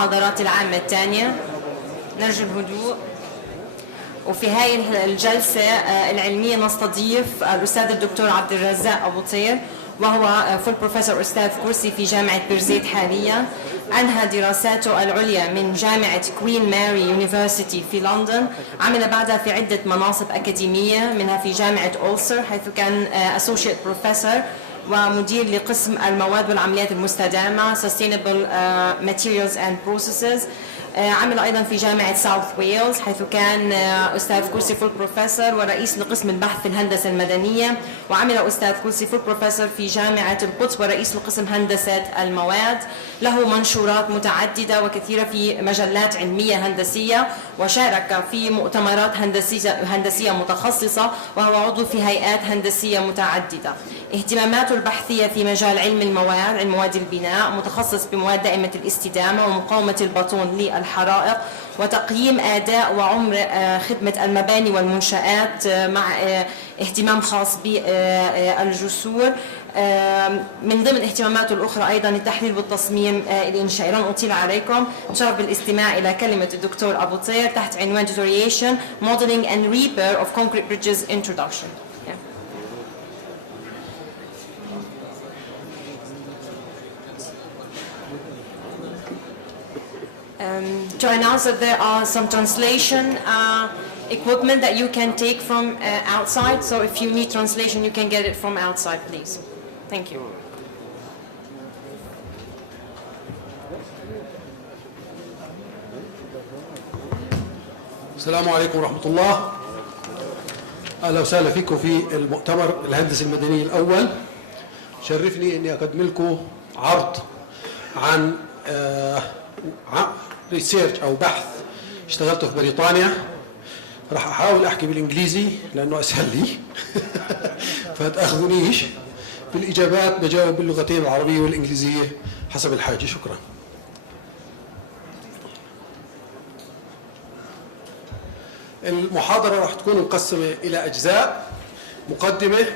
المحاضرات العامة الثانية. نرجو الهدوء. وفي هذه الجلسة العلمية نستضيف الأستاذ الدكتور عبد الرزاق أبو طير، وهو فول بروفيسور أستاذ كرسي في جامعة بيرزيت حاليا. أنهى دراساته العليا من جامعة كوين ماري يونيفرسيتي في لندن. عمل بعدها في عدة مناصب أكاديمية، منها في جامعة أولسر حيث كان أسوشيت بروفيسور ومدير لقسم المواد والعمليات المستدامة Sustainable Materials and Processes. عمل أيضا في جامعة ساوث ويلز حيث كان أستاذ كرسي فول بروفيسور ورئيس لقسم البحث في الهندسة المدنية. وعمل أستاذ كرسي فول بروفيسور في جامعة القدس ورئيس لقسم هندسة المواد. له منشورات متعددة وكثيرة في مجلات علمية هندسية، وشارك في مؤتمرات هندسية متخصصة، وهو عضو في هيئات هندسية متعددة. اهتماماته البحثية في مجال علم المواد، علم مواد البناء، متخصص بمواد دائمة الاستدامة ومقاومة البطون للحرائق، وتقييم أداء وعمر خدمة المباني والمنشآت، مع اهتمام خاص بالجسور. من ضمن اهتماماته الأخرى أيضا التحليل والتصميم الإنشائي. لن أطيل عليكم، نشرف بالاستماع إلى كلمة الدكتور أبو طير تحت عنوان Deterioration, Modeling and Repair of Concrete Bridges Introduction. To announce that there are some translation equipment that you can take from outside, so if you need translation you can get it from outside, please. Thank you. السلام عليكم ورحمة الله. أهلا وسهلا فيكم في المؤتمر الهندسي المدني الأول. شرفني أني أقدم لكم عرض عن ريسيرش أو بحث اشتغلته في بريطانيا. راح أحاول أحكي بالإنجليزي لأنه أسهل لي فتأخذونيش في الإجابات، بجاوب باللغتين العربية والإنجليزية حسب الحاجة. شكرا. المحاضرة راح تكون مقسمة إلى أجزاء: مقدمة،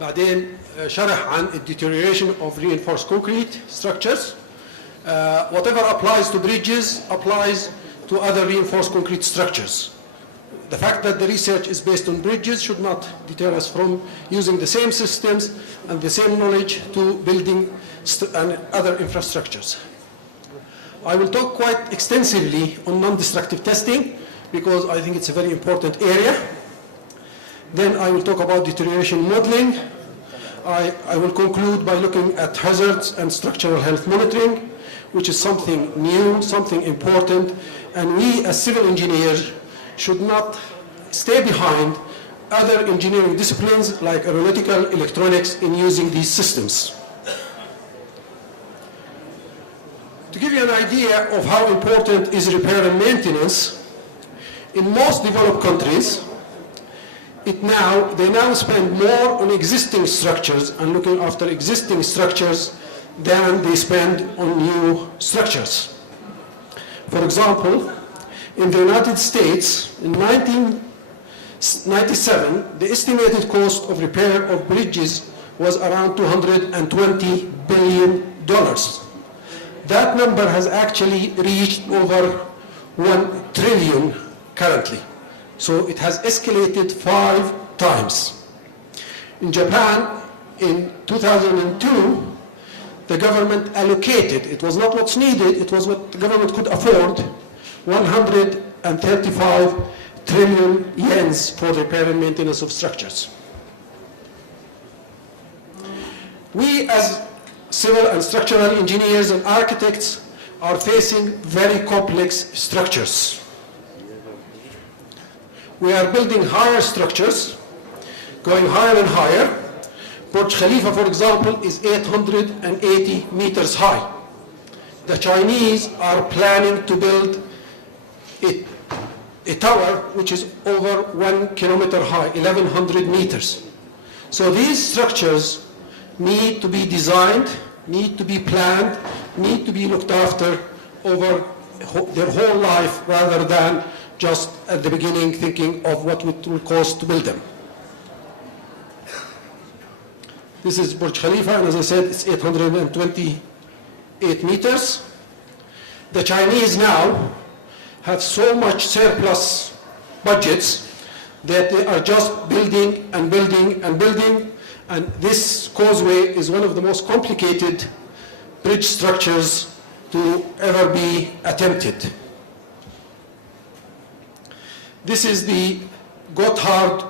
بعدين شرح عن Deterioration of Reinforced Concrete Structures. Whatever applies to bridges applies to other reinforced concrete structures. The fact that the research is based on bridges should not deter us from using the same systems and the same knowledge to building and other infrastructures. I will talk quite extensively on non-destructive testing because I think it's a very important area. Then I will talk about deterioration modeling. I will conclude by looking at hazards and structural health monitoring, which is something new, something important, and we as civil engineers should not stay behind other engineering disciplines like aeronautical electronics in using these systems. To give you an idea of how important is repair and maintenance, in most developed countries, they now spend more on existing structures and looking after existing structures than they spend on new structures. For example, in the United States, in 1997, the estimated cost of repair of bridges was around $220 billion. That number has actually reached over 1 trillion currently. So it has escalated 5 times. In Japan, in 2002, the government allocated, it was not what's needed, it was what the government could afford, 135 trillion yens for repair and maintenance of structures. We as civil and structural engineers and architects are facing very complex structures. We are building higher structures, going higher and higher. Burj Khalifa, for example, is 880 meters high. The Chinese are planning to build a tower which is over 1 kilometer high, 1,100 meters. So these structures need to be designed, need to be planned, need to be looked after over their whole life rather than just at the beginning thinking of what it will cost to build them. This is Burj Khalifa, and as I said, it's 828 meters. The Chinese now have so much surplus budgets that they are just building and building and building, and this causeway is one of the most complicated bridge structures to ever be attempted. This is the Gotthard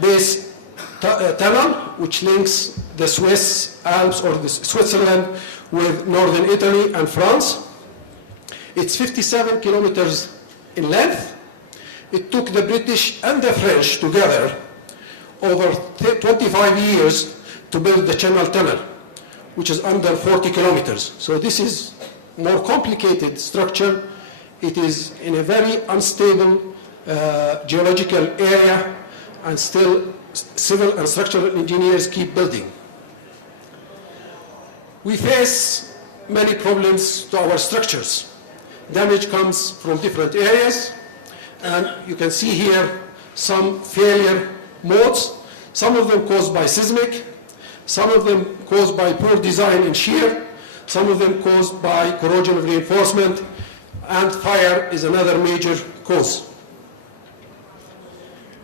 base tunnel, which links the Swiss Alps or the Switzerland with northern Italy and France. It's 57 kilometers in length. It took the British and the French together over 25 years to build the Channel Tunnel, which is under 40 kilometers. So this is more complicated structure. It is in a very unstable geological area, and still civil and structural engineers keep building. We face many problems to our structures. Damage comes from different areas, and you can see here some failure modes, some of them caused by seismic, some of them caused by poor design and shear, some of them caused by corrosion of reinforcement, and fire is another major cause.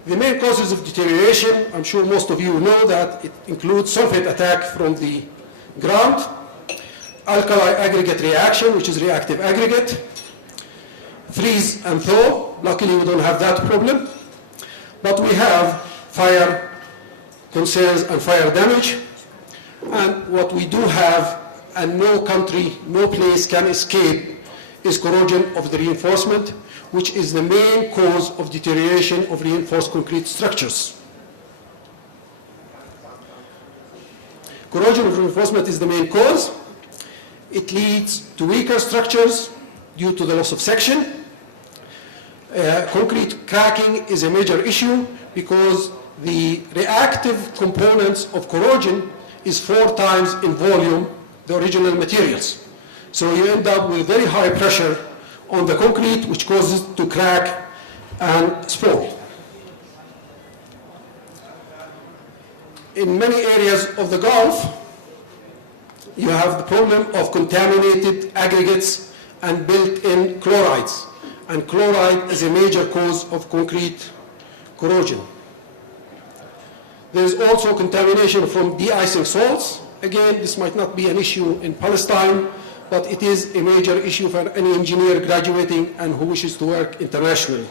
The main causes of deterioration, I'm sure most of you know that it includes sulfate attack from the ground, alkali aggregate reaction, which is reactive aggregate, freeze and thaw. Luckily, we don't have that problem, but we have fire concerns and fire damage. And what we do have, and no country, no place can escape, is corrosion of the reinforcement, which is the main cause of deterioration of reinforced concrete structures. Corrosion of reinforcement is the main cause. It leads to weaker structures due to the loss of section. Concrete cracking is a major issue because the reactive components of corrosion is 4 times in volume the original materials. So you end up with very high pressure on the concrete, which causes it to crack and spoil. In many areas of the Gulf, you have the problem of contaminated aggregates and built-in chlorides. And chloride is a major cause of concrete corrosion. There is also contamination from de-icing salts. Again, this might not be an issue in Palestine, but it is a major issue for any engineer graduating and who wishes to work internationally.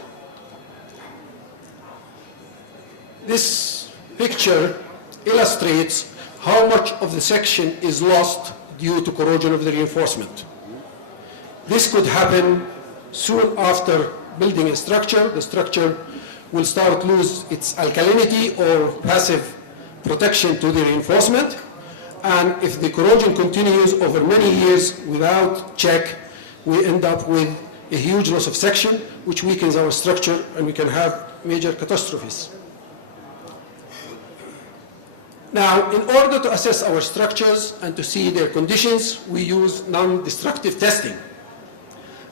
This picture illustrates how much of the section is lost due to corrosion of the reinforcement. This could happen soon after building a structure. The structure will start to lose its alkalinity or passive protection to the reinforcement. And if the corrosion continues over many years without check, we end up with a huge loss of section, which weakens our structure, and we can have major catastrophes. Now, in order to assess our structures and to see their conditions, we use non-destructive testing.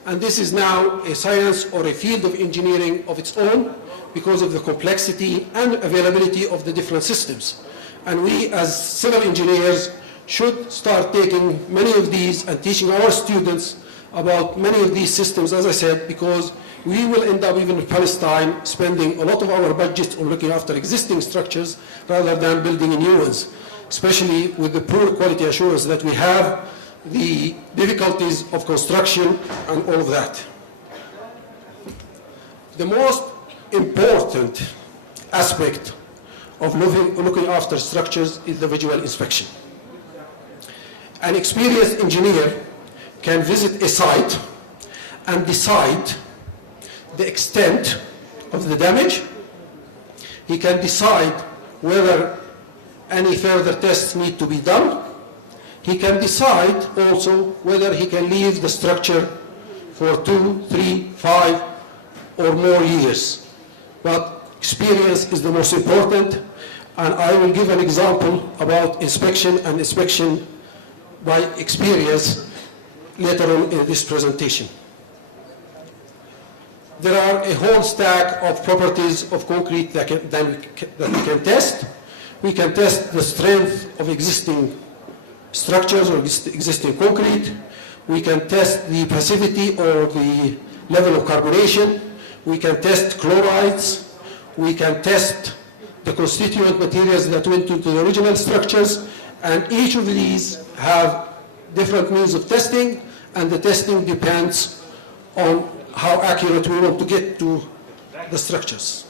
And this is now a science or a field of engineering of its own because of the complexity and availability of the different systems. And we, as civil engineers, should start taking many of these and teaching our students about many of these systems, as I said, because we will end up, even in Palestine, spending a lot of our budget on looking after existing structures rather than building new ones, especially with the poor quality assurance that we have, the difficulties of construction, and all of that. The most important aspect of looking after structures is the visual inspection. An experienced engineer can visit a site and decide the extent of the damage. He can decide whether any further tests need to be done. He can decide also whether he can leave the structure for 2, 3, 5, or more years. But experience is the most important, and I will give an example about inspection and inspection by experience later on in this presentation. There are a whole stack of properties of concrete that we can test. We can test the strength of existing structures or existing concrete. We can test the passivity or the level of carbonation. We can test chlorides. We can test the constituent materials that went into the original structures. And each of these have different means of testing, and the testing depends on how accurate we want to get to the structures.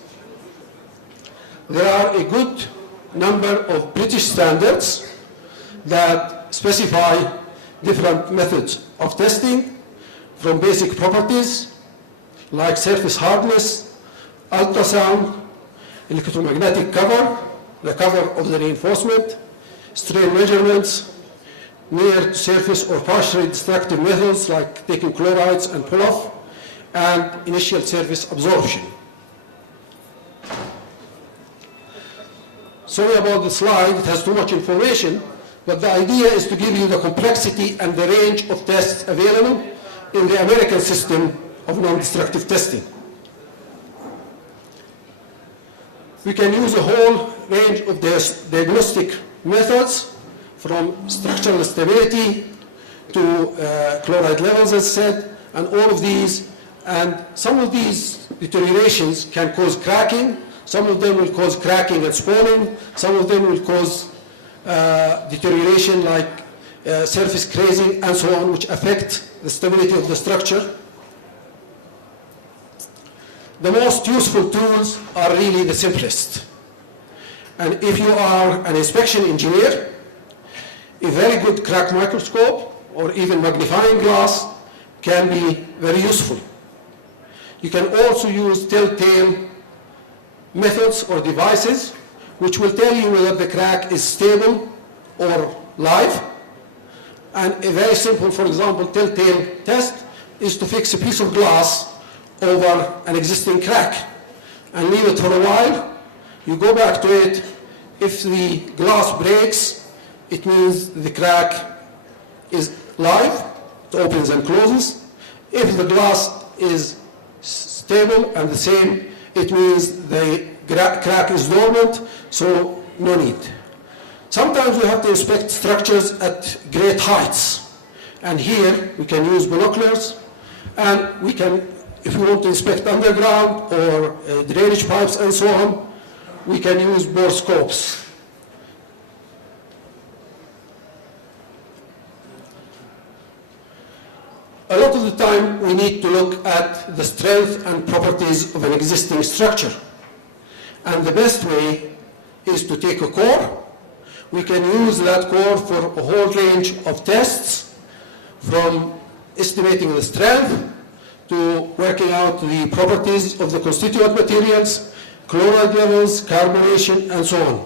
There are a good number of British standards that specify different methods of testing, from basic properties like surface hardness, ultrasound, electromagnetic cover, the cover of the reinforcement, strain measurements, near surface or partially destructive methods like taking chlorides and pull-off, and initial surface absorption. Sorry about the slide, it has too much information, but the idea is to give you the complexity and the range of tests available in the American system of non-destructive testing. We can use a whole range of diagnostic methods, from structural stability to chloride levels, as said, and all of these. And some of these deteriorations can cause cracking. Some of them will cause cracking and spalling. Some of them will cause deterioration like surface crazing and so on, which affect the stability of the structure. The most useful tools are really the simplest. And if you are an inspection engineer, a very good crack microscope or even magnifying glass can be very useful. You can also use telltale methods or devices which will tell you whether the crack is stable or live. And a very simple, for example, telltale test is to fix a piece of glass over an existing crack and leave it for a while. You go back to it. If the glass breaks, it means the crack is live, it opens and closes. If the glass is stable and the same, it means the crack is dormant, so no need. Sometimes we have to inspect structures at great heights. And here we can use binoculars, and we can, if we want to inspect underground or drainage pipes and so on, we can use borescopes. A lot of the time we need to look at the strength and properties of an existing structure. And the best way is to take a core. We can use that core for a whole range of tests, from estimating the strength to working out the properties of the constituent materials, chloride levels, carbonation, and so on.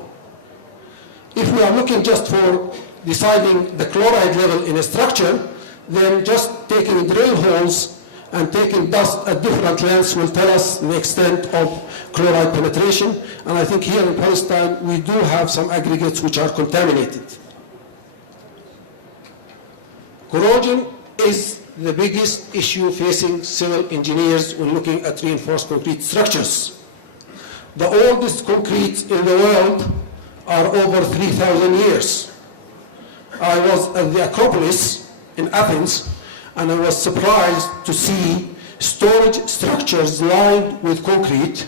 If we are looking just for deciding the chloride level in a structure, then just taking drill holes and taking dust at different lengths will tell us the extent of chloride penetration. And I think here in Palestine, we do have some aggregates which are contaminated. Corrosion is the biggest issue facing civil engineers when looking at reinforced concrete structures. The oldest concrete in the world are over 3,000 years. I was at the Acropolis in Athens, and I was surprised to see storage structures lined with concrete,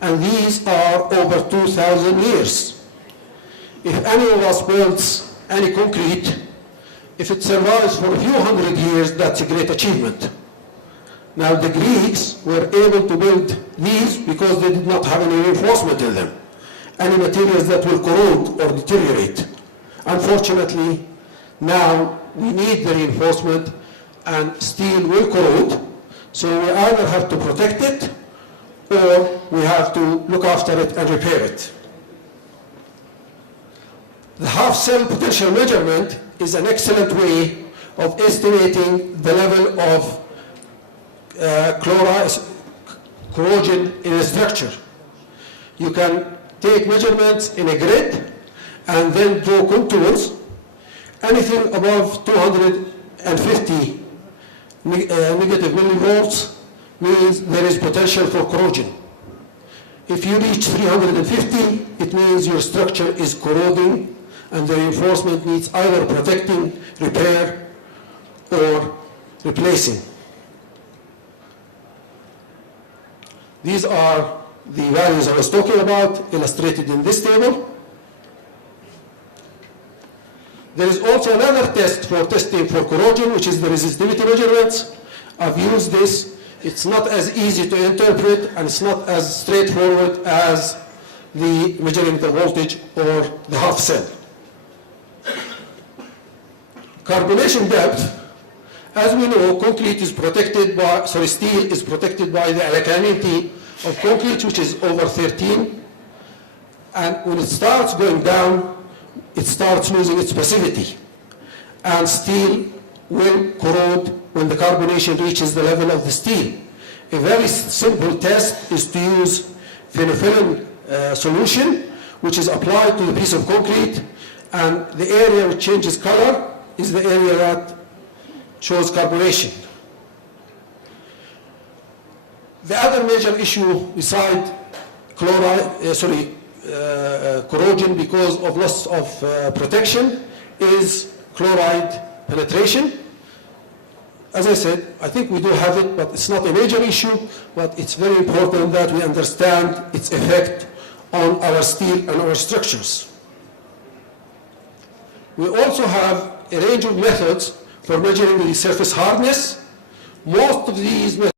and these are over 2,000 years. If any of us builds any concrete, if it survives for a few hundred years, that's a great achievement. Now, the Greeks were able to build these because they did not have any reinforcement in them, any materials that will corrode or deteriorate. Unfortunately, now we need the reinforcement, and steel will corrode, so we either have to protect it or we have to look after it and repair it. The half-cell potential measurement is an excellent way of estimating the level of corrosion in a structure. You can take measurements in a grid and then draw contours. Anything above 250 negative millivolts means there is potential for corrosion. If you reach 350, it means your structure is corroding and the reinforcement needs either protecting, repair, or replacing. These are the values I was talking about, illustrated in this table. There is also another test for testing for corrosion, which is the resistivity measurements. I've used this. It's not as easy to interpret, and it's not as straightforward as the measuring the voltage or the half cell. Carbonation depth. As we know, concrete is protected by, steel is protected by the alkalinity of concrete, which is over 13. And when it starts going down, it starts losing its passivity. And steel will corrode when the carbonation reaches the level of the steel. A very simple test is to use phenolphthalein solution, which is applied to the piece of concrete, and the area which changes color is the area that shows carbonation. The other major issue beside corrosion because of loss of protection is chloride penetration. As I said, I think we do have it, but it's not a major issue, but it's very important that we understand its effect on our steel and our structures. We also have a range of methods for measuring the surface hardness. Most of these methods